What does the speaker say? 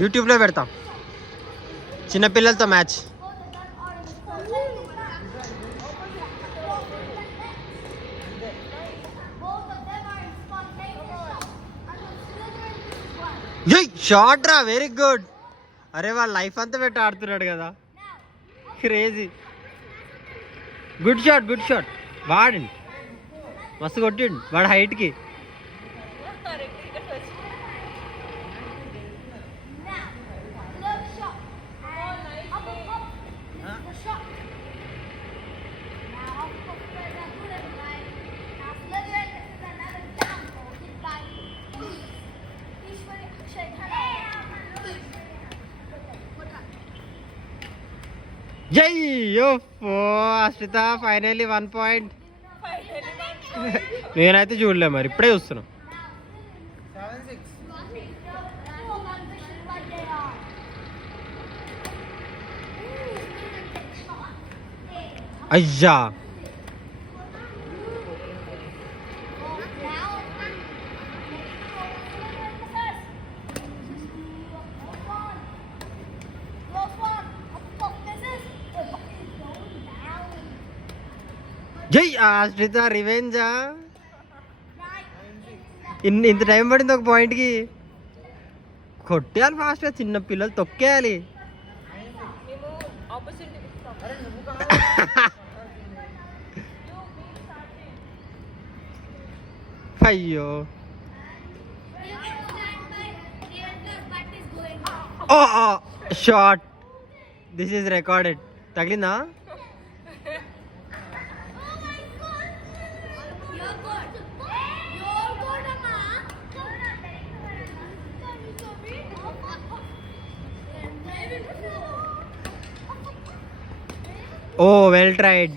యూట్యూబ్లో పెడతాం చిన్నపిల్లలతో మ్యాచ్. షార్ట్ రా, వెరీ గుడ్. అరే వాళ్ళ లైఫ్ అంతా పెట్టి ఆడుతున్నాడు కదా, crazy. Good shot, good shot. వాడండి మస్తు కొట్టిండు వాడు హైట్కి. జై అశ్రిత, ఫైనల్లీ 1 పాయింట్. నేనైతే చూడలే, మరి ఇప్పుడే చూస్తున్నా. అయ్యా జై ఆశ్రిత, రివెంజా. ఇంత టైం పడింది ఒక పాయింట్కి. కొట్టేయాలి ఫాస్ట్గా, చిన్న పిల్లలు తొక్కేయాలి. అయ్యో షార్ట్, దిస్ ఈజ్ రికార్డెడ్. తగిలిందా? Oh, well tried.